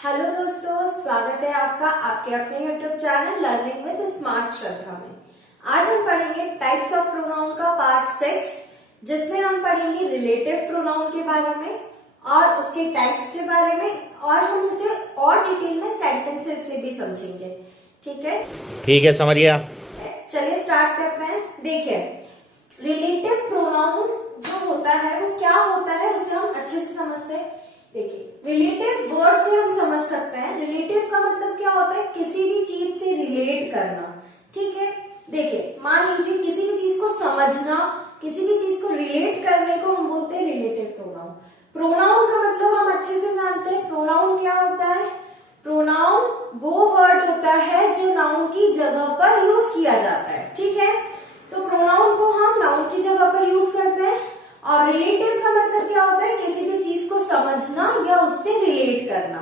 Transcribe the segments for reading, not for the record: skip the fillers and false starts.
Hello दोस्तों, स्वागत है आपका आपके अपने YouTube channel learning with smart Shraddha में। आज हम पढ़ेंगे टाइप्स ऑफ प्रोनाउन का पार्ट 6, जिसमें हम पढ़ेंगे रिलेटिव प्रोनाउन के बारे में और उसके टाइप्स के बारे में, और हम इसे और डिटेल में सेंटेंसेस से भी समझेंगे। ठीक है, समझिए। चलिए स्टार्ट करते हैं। देखिए, रिलेटिव प्रोनाउन जो होता है वो क्या होता है, उसे हम अच्छे से समझते हैं। देखिए, रिलेटिव वर्ड से हम समझ सकते हैं। रिलेटिव का मतलब क्या होता है, किसी भी चीज से रिलेट करना। ठीक है, देखिए मान लीजिए किसी भी चीज को समझना, किसी भी चीज को रिलेट करने को हम बोलते हैं रिलेटिव प्रोनाउन। प्रोनाउन का मतलब हम अच्छे से जानते हैं। प्रोनाउन क्या होता है? प्रोनाउन वो वर्ड होता है जो नाउन की जगह पर यूज किया जाता है। ठीक है, तो प्रोनाउन को हम नाउन की जगह पर यूज करते हैं। और रिलेटिव का मतलब क्या होता है, किसी भी चीज को समझना या उससे रिलेट करना।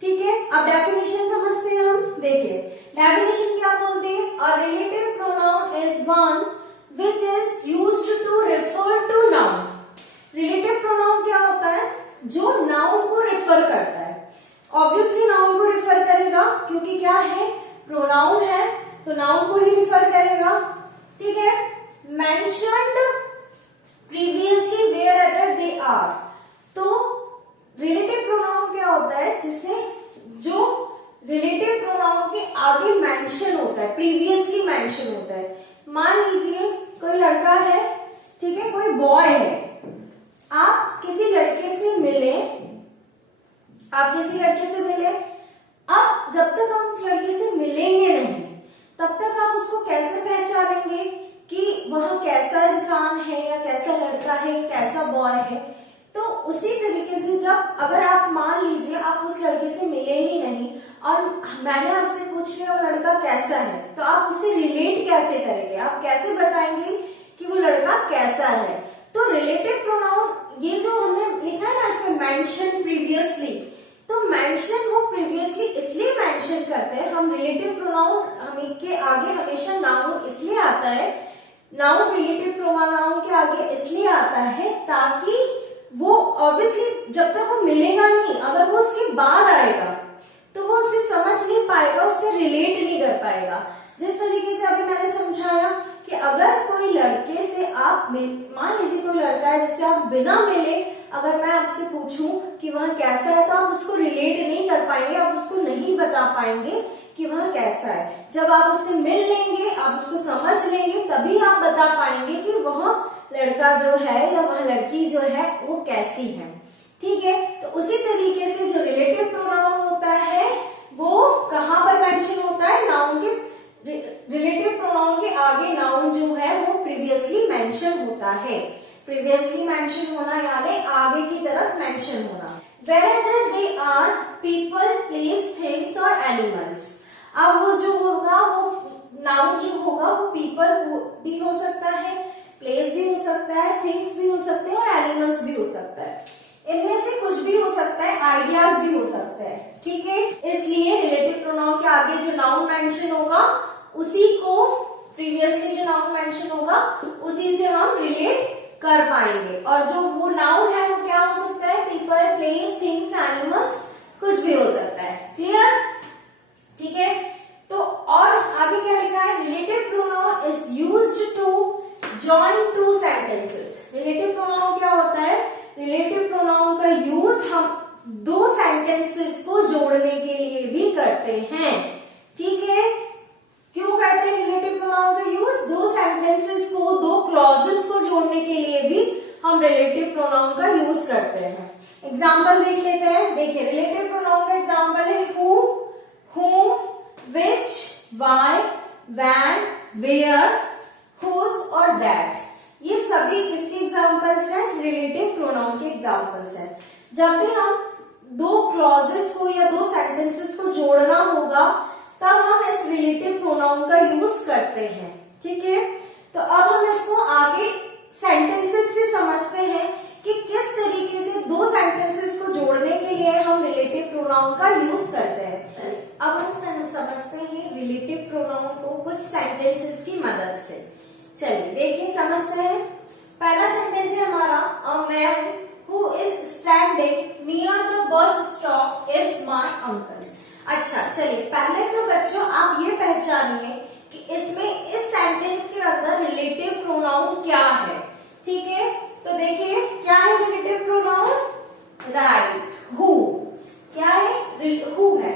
ठीक है, अब डेफिनेशन समझते हैं हम। देखिए, डेफिनेशन क्या बोलते हैं, a relative pronoun is one which is used to refer to noun. Relative pronoun क्या होता है, जो नाउन को रेफर करता है। ऑब्वियसली नाउन को रेफर करेगा, क्योंकि क्या है, प्रोनाउन है तो नाउन को ही रेफर करेगा। ठीक है, mentioned previously wherever they are. तो रिलेटिव प्रोनाउन क्या होता है, जिसे जो रिलेटिव प्रोनाउन के आगे मेंशन होता है, प्रीवियसली मेंशन होता है। मान लीजिए कोई लड़का है, ठीक है, कोई बॉय है, आप किसी लड़के से मिले, अब जब तक आप उस लड़के से मिलेंगे नहीं, तब तक आप उसको कैसे पहचानेंगे कि वह कैसा इंसान है या कैसा लड़का है, कैसा बॉय है। तो उसी तरीके से जब अगर आप मान लीजिए आप उस लड़के से मिले ही नहीं और मैंने आपसे पूछ लिया वो लड़का कैसा है, तो आप उससे रिलेट कैसे करेंगे, आप कैसे बताएंगे कि वो लड़का कैसा है। तो रिलेटिव प्रोनाउन ये जो हमने लिखा है ना, इसमें मेंशन प्रीवियसली, तो मेंशन वो प्रीवियसली इसलिए मेंशन करते हैं हम। रिलेटिव प्रोनाउन हमें के आगे हमेशा नाउन इसलिए आता है, नाउन रिलेटिव प्रोनाउन के आगे इसलिए आता है ताकि वो ऑब्वियसली जब तक वो मिलेगा नहीं, अगर वो उसके बाद आएगा तो वो उसे समझ नहीं पाएगा, उससे रिलेट नहीं कर पाएगा। जिस तरीके से अभी मैंने समझाया कि अगर कोई लड़के से आप मान लीजिए कोई लड़का है जिससे आप बिना मिले अगर मैं आपसे पूछूं कि वह कैसा है, तो आप उसको रिलेट नहीं कर पाएंगे, आप उसको नहीं बता पाएंगे कि वह कैसा है। जब आप उससे मिल लेंगे, आप उसको समझ लेंगे, तभी आप बता पाएंगे कि वह लड़का जो है या वह लड़की जो है वो कैसी है। ठीक है, तो उसी तरीके से जो रिलेटिव प्रोनाउन होता है वो कहाँ पर मेंशन होता है, नाउन के रिलेटिव प्रोनाउन के आगे नाउन जो है वो प्रीवियसली मेंशन होता है। प्रीवियसली मेंशन होना यानी आगे की तरफ मेंशन होना। Wherever they are people, place, things और animals। अब वो जो होगा, वो नाउन जो होगा वो पीपल भी हो सकता है, प्लेस भी हो सकता है, थिंग्स भी हो सकते हैं और एनिमल्स भी हो सकता है। इनमें से कुछ भी हो सकता है, आइडियाज भी हो सकते हैं। ठीक है, इसलिए रिलेटिव प्रोनाउन के आगे जो नाउन मेंशन होगा उसी को प्रीवियसली जो नाउन मेंशन होगा उसी से हम रिलेट कर पाएंगे। और जो वो नाउन है वो क्या हो सकता है, पीपल, प्लेस, थिंग्स, एनिमल्स, कुछ भी हो सकता है। क्लियर? ठीक है, तो और आगे क्या लिखा है, relative pronoun is used to join two sentences. Relative pronoun क्या होता है, रिलेटिव प्रोनाउन का यूज हम दो सेंटेंसेस को जोड़ने के लिए भी करते हैं। ठीक है, क्यों करते हैं रिलेटिव प्रोनाउन का यूज, दो सेंटेंसेस को, दो क्लॉजेस को जोड़ने के लिए भी हम रिलेटिव प्रोनाउन का यूज करते हैं। एग्जाम्पल देख लेते हैं। देखिए, रिलेटिव प्रोनाउन का एग्जाम्पल है who, whom, which, why, when, where, whose और that। ये सभी किसके एग्जाम्पल्स हैं, रिलेटिव प्रोनाउन के एग्जाम्पल्स हैं। जब भी हम दो क्लॉजेस को या दो सेंटेंसेस को जोड़ना होगा तब हम इस रिलेटिव प्रोनाउन का यूज करते हैं। ठीक है, तो अब हम इसको आगे सेंटेंसेस से समझते हैं कि किस तरीके से दो सेंटेंसेस को जोड़ने के लिए हम रिलेटिव प्रोनाउन का यूज करते हैं। अब हम समझते हैं रिलेटिव प्रोनाउन को कुछ सेंटेंसेस की मदद से। चलिए देखिए, समझते हैं। पहला सेंटेंस है हमारा, a man who is standing near the bus stop is my uncle. अच्छा चलिए, पहले तो बच्चों आप ये पहचानिए कि इसमें इस सेंटेंस के अंदर रिलेटिव प्रोनाउन क्या है। ठीक है, तो देखिए क्या है रिलेटिव प्रोनाउन, राइट, हु। क्या है, हु है।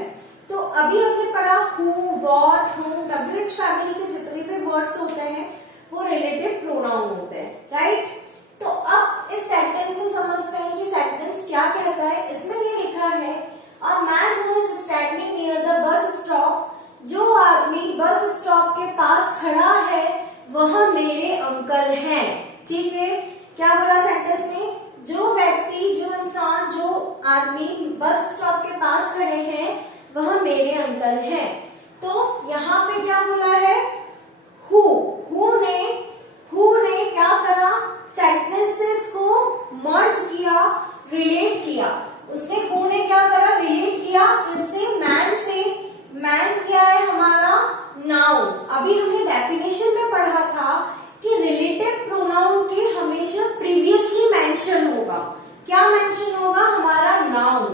तो अभी हमने पढ़ा हु, व्हाट, हुम, WH फैमिली के जितने भी वर्ड्स होते हैं वो रिलेटिव प्रोनाउन होते हैं, राइट। तो अब इस सेंटेंस को समझते हैं कि सेंटेंस क्या कहता है। इसमें ये लिखा है a man who is standing near the bus stop, जो आदमी बस स्टॉप के पास खड़ा है वह मेरे अंकल हैं। ठीक है, क्या बोला सेंटेंस में, जो व्यक्ति, जो इंसान, जो आदमी बस स्टॉप के पास खड़े हैं वह मेरे अंकल हैं। तो यहाँ पे क्या बोला है, हु। हु ने क्या करा, सेंटेंसेस को मर्ज किया, रिलेट किया। उसने हु ने क्या करा, रिलेट किया इससे, मैन से। मैन क्या है हमारा, नाउन। अभी हमने डेफिनेशन में पढ़ा था कि रिलेटिव प्रोनाउन के हमेशा प्रीवियसली मेंशन होगा। क्या मेंशन होगा, हमारा नाउन।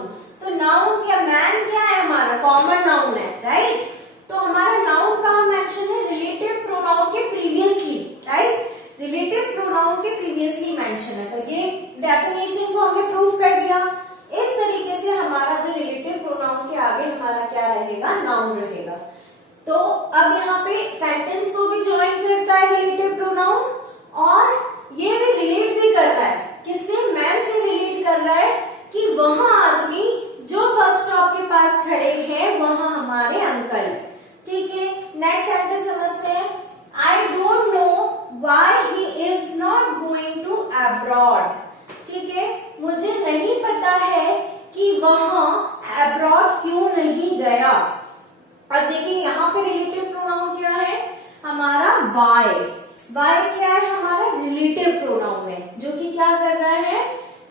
तो नाउन क्या, मैन क्या है हमारा कॉमन नाउन है, राइट। तो हमारा नाउन कहाँ मेंशन है, रिलेटिव प्रोनाउन के प्रीवियसली, राइट। रिलेटिव प्रोनाउन के प्रीवियसली मेंशन है। तो ये डेफिनेशन को हमने प्रूव कर दिया। इस तरीके से हमारा जो रिलेटिव प्रोनाउन के आगे हमारा क्या रहेगा, नाउन रहेगा। तो अब यहाँ पे सेंटेंस को भी ज्वाइन करता है रिलेटिव प्रोनाउन, और ये भी रिलेट भी कर रहा है, किससे, मैन से रिलेट कर रहा है कि वह आदमी जो बस स्टॉप के पास खड़े हैं वह हमारे अंकल। ठीक है, नेक्स्ट सेंटेंस समझते हैं। I don't know why he is not going to abroad. ठीक है, मुझे नहीं पता है कि वहां अब्रॉड क्यों नहीं गया। अब देखिए यहाँ पे रिलेटिव प्रोनाउन क्या है हमारा, वाई। वाई क्या है हमारा, रिलेटिव प्रोनाउन है, जो कि क्या कर रहा है,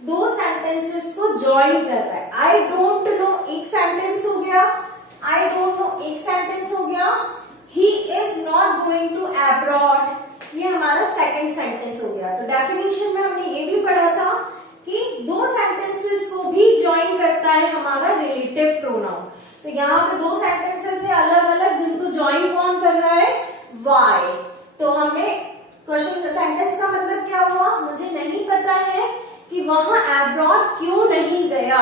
दो सेंटेंसेस को ज्वाइन कर रहा है। आई डोंट नो एक सेंटेंस हो गया, आई डोंट नो एक सेंटेंस हो गया, he is not going to abroad ये हमारा सेकंड सेंटेंस हो गया। तो डेफिनेशन में हमने ये भी पढ़ा था कि दो सेंटेंसेस को भी ज्वाइन करता है हमारा रिलेटिव प्रोनाउन। तो यहाँ पे दो सेंटेंसेस है अलग अलग, जिनको ज्वाइन कौन कर रहा है, वाई। तो हमें क्वेश्चन सेंटेंस का मतलब क्या हुआ, मुझे नहीं पता है कि वहां अब्रॉड क्यों नहीं गया।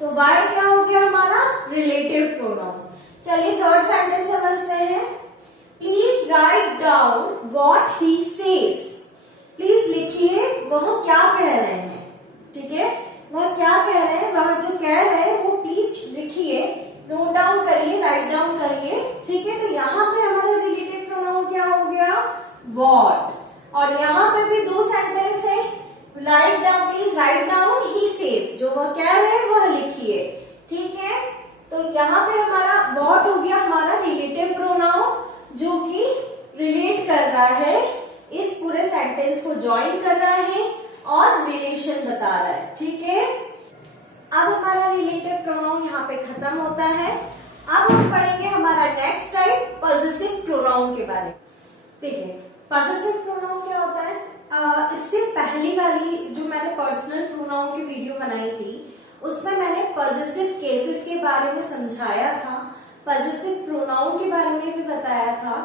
तो वाई क्या हो गया हमारा, रिलेटिव प्रोनाउन। चलिए थर्ड सेंटेंस समझते हैं। Please write down what he says. Please लिखिए वह क्या कह रहे हैं। ठीक है, वह क्या कह रहे हैं, वह जो कह रहे हैं वो प्लीज लिखिए, नोट डाउन करिए, राइट डाउन करिए। ठीक है, तो यहाँ पे हमारा रिलेटिव प्रोनाउन क्या हो गया, व्हाट। और यहाँ पे भी दो सेंटेंस है, write down, please write down he says, जो वह कह रहे हैं वह लिखिए। ठीक है, तो यहाँ पे हमारा व्हाट हो गया हमारा रिलेटिव प्रोनाउन, जो कि रिलेट कर रहा है, इस पूरे सेंटेंस को ज्वाइन कर रहा है और रिलेशन बता रहा है। ठीक है, अब हमारा रिलेटिव प्रोनाउन यहाँ पे खत्म होता है। अब हम पढ़ेंगे हमारा नेक्स्ट टाइप पॉसेसिव प्रोनाउन के बारे में। देखिए पॉसेसिव प्रोनाउन क्या होता है, इससे पहली वाली जो मैंने पर्सनल प्रोनाउन की वीडियो बनाई थी उसमें मैंने पॉसेसिव केसेस के बारे में समझाया था, पॉसेसिव प्रोनाउन के बारे में भी बताया था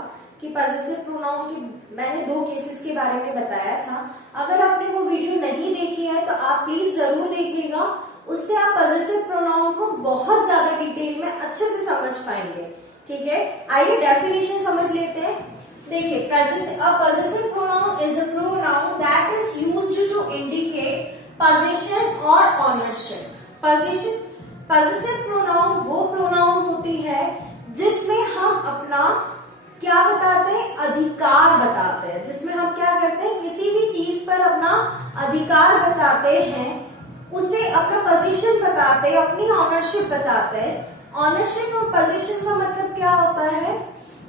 कि पॉसेसिव प्रोनाउन की मैंने दो केसेस के बारे में बताया था। अगर आपने वो वीडियो नहीं देखी है तो आप प्लीज जरूर देखिएगा, उससे आप पॉसेसिव प्रोनाउन को बहुत ज्यादा डिटेल में अच्छे से समझ पाएंगे। ठीक है, आइए डेफिनेशन समझ लेते हैं। देखिए possessive pronoun is a pronoun that is used to indicate position और ऑनरशिप। पॉसेसिव प्रोनाउन वो प्रोनाउन होती है जिसमें हम अपना क्या बताते हैं, अधिकार बताते हैं, जिसमें हम क्या करते हैं, किसी भी चीज पर अपना अधिकार बताते हैं, उसे अपना पोजीशन बताते हैं, अपनी ऑनरशिप बताते हैं। ऑनरशिप और पोजीशन का मतलब क्या होता है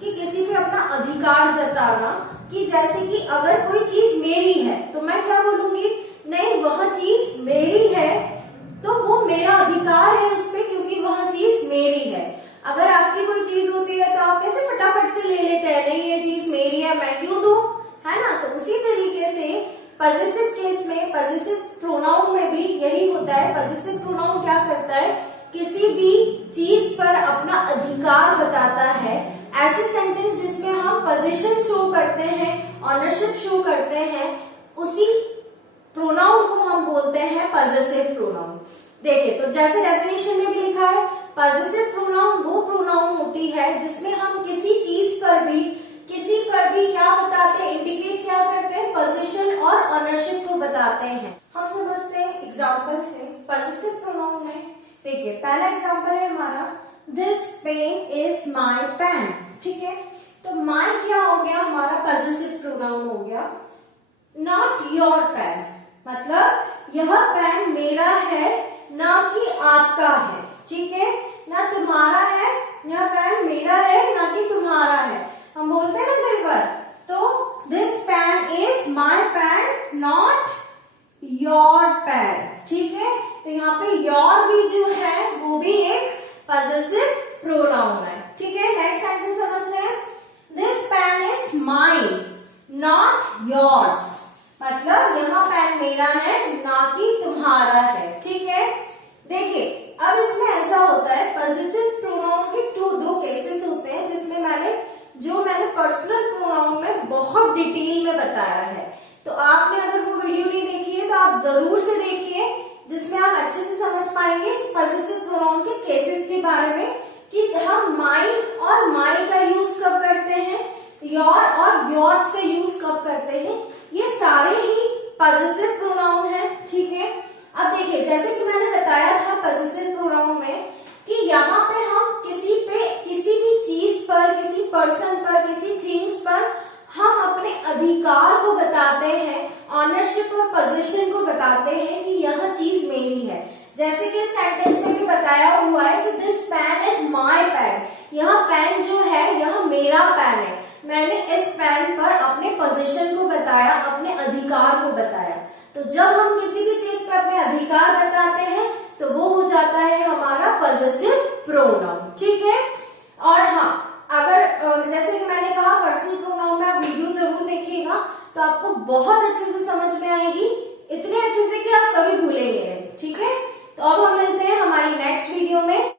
कि किसी पे अपना अधिकार जताना, कि जैसे कि अगर कोई चीज मेरी है तो मैं क्या बोलूंगी, नहीं वह चीज मेरी है तो वो मेरा अधिकार है उस पे, क्योंकि वह चीज मेरी है। अगर आपकी कोई चीज होती है तो आप कैसे फटाफट से ले लेते हैं, नहीं ये चीज मेरी है मैं क्यों दूं, है ना। तो उसी तरीके से पॉसेसिव केस में, पॉसेसिव प्रोनाउन में भी यही होता है। पॉसेसिव प्रोनाउन क्या करता है, किसी भी चीज पोजीशन शो करते हैं, ऑनरशिप शो करते हैं, उसी प्रोनाउन को हम बोलते हैं पजेसिव प्रोनाउन। देखिए, तो जैसे डेफिनेशन में भी लिखा है, पजेसिव प्रोनाउन वो प्रोनाउन होती है जिसमें हम किसी चीज पर भी, किसी पर भी क्या बताते हैं, इंडिकेट क्या करते हैं, पोजीशन और ऑनरशिप को बताते हैं। हम समझते हैं एग्जांपल से पजेसिव प्रोनाउन में। देखिए, पहला एग्जांपल है हमारा, this pen is my pen. ठीक है, तो माय क्या हो गया, हमारा पजेसिव प्रोनाउन हो गया। नॉट योर पेन, मतलब यह पेन मेरा है, ना कि आपका है। ठीक है, ना तुम्हारा है, यह पेन मेरा है, ना कि तुम्हारा है। हम बोलते हैं ना कई बार, तो this pen is my pen, not your pen. ठीक है, तो यहाँ पे योर भी जो है वो भी एक पजेसिव प्रोनाउन है। ठीक है, नेक्स्ट सेंटेंस समझते हैं, this pen is mine, not yours, मतलब यहाँ पेन मेरा है, ना कि तुम्हारा है। ठीक है, देखिए अब इसमें ऐसा होता है, पजेसिव प्रोनाउन के दो केसेस होते हैं जिसमें मैंने पर्सनल प्रोनाउन में बहुत डिटेल में बताया है। तो आपने अगर वो वीडियो नहीं देखी है तो आप जरूर से देखिए, जिसमें आप अच्छे से समझ पाएंगे पजेसिव प्रोनाउन के केसेस के बारे में, कि हम माइन और माई का यूज कब करते हैं, योर और योर्स का यूज कब करते हैं, ये सारे ही पजेसिव प्रोनाउन है। ठीक है, अब देखिए, जैसे कि मैंने बताया था पजेसिव प्रोनाउन में कि यहाँ पे हम किसी भी चीज पर, किसी पर्सन पर, किसी थिंग्स पर हम अपने अधिकार को बताते हैं, ऑनरशिप और पोजीशन को बताते हैं कि यह चीज मेरी है। जैसे कि सेंटेंस में भी बताया हुआ है कि this pen is my pen, यह पेन जो है यह मेरा पेन है। मैंने इस पेन पर अपने पोजीशन को बताया, अपने अधिकार को बताया। तो जब हम किसी भी चीज पर अपने अधिकार बताते हैं तो वो हो जाता है हमारा पजेसिव प्रोनाउन। ठीक है, और हाँ, अगर जैसे कि मैंने कहा पर्सनल प्रोनाउन में आप वीडियो जरूर देखिएगा तो आपको बहुत अच्छे से समझ में आएगी, इतने अच्छे से कि आप कभी भूलेंगे नहीं। ठीक है, तो अब हम मिलते हैं हमारी नेक्स्ट वीडियो में।